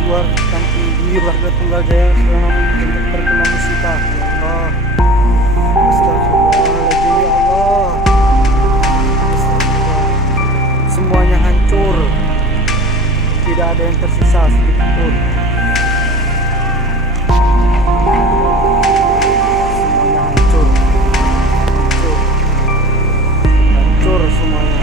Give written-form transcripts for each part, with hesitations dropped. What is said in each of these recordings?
luar kampung di warga Tunggal Jaya terkena musibah. Ya Allah, astagfirullahaladzim, ya Allah. Astagfirullah. Semuanya hancur, tidak ada yang tersisa sedikit pun. Semuanya hancur, hancur, hancur semuanya.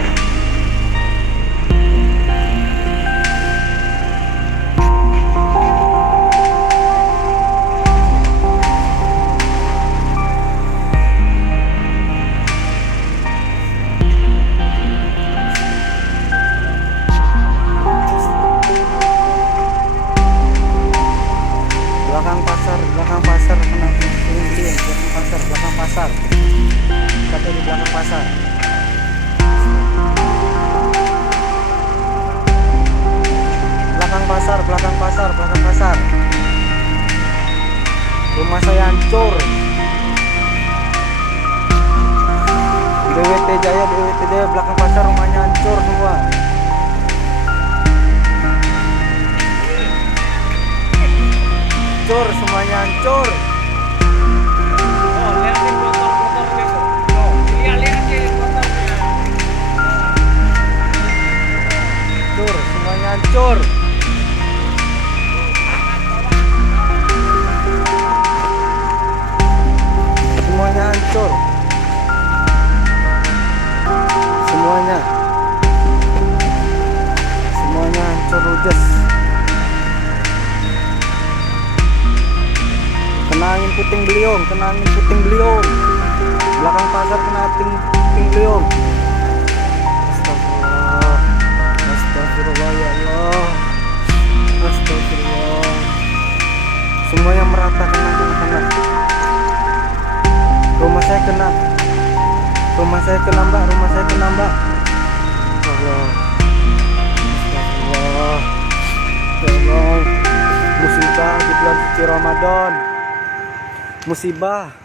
Belakang pasar kena puing-puing, belakang pasar, kata di belakang pasar. Belakang pasar. Rumah saya hancur. DWT Jaya belakang pasar rumahnya hancur semua. Hancur, semuanya hancur. Oh, lihatin motor-motornya tuh. Oh, lihatin motornya. Hancur, semuanya hancur. Semuanya hancur. Semuanya hancur ludes. Kena angin puting beliung. Belakang pasar kena puting beliung. Astagfirullah ya Allah. Astagfirullah. Semuanya merata kena. Rumah saya kena mbak. Allah. Astagfirullah. Ya Allah. Musibah di bulan suci Ramadan. Musibah.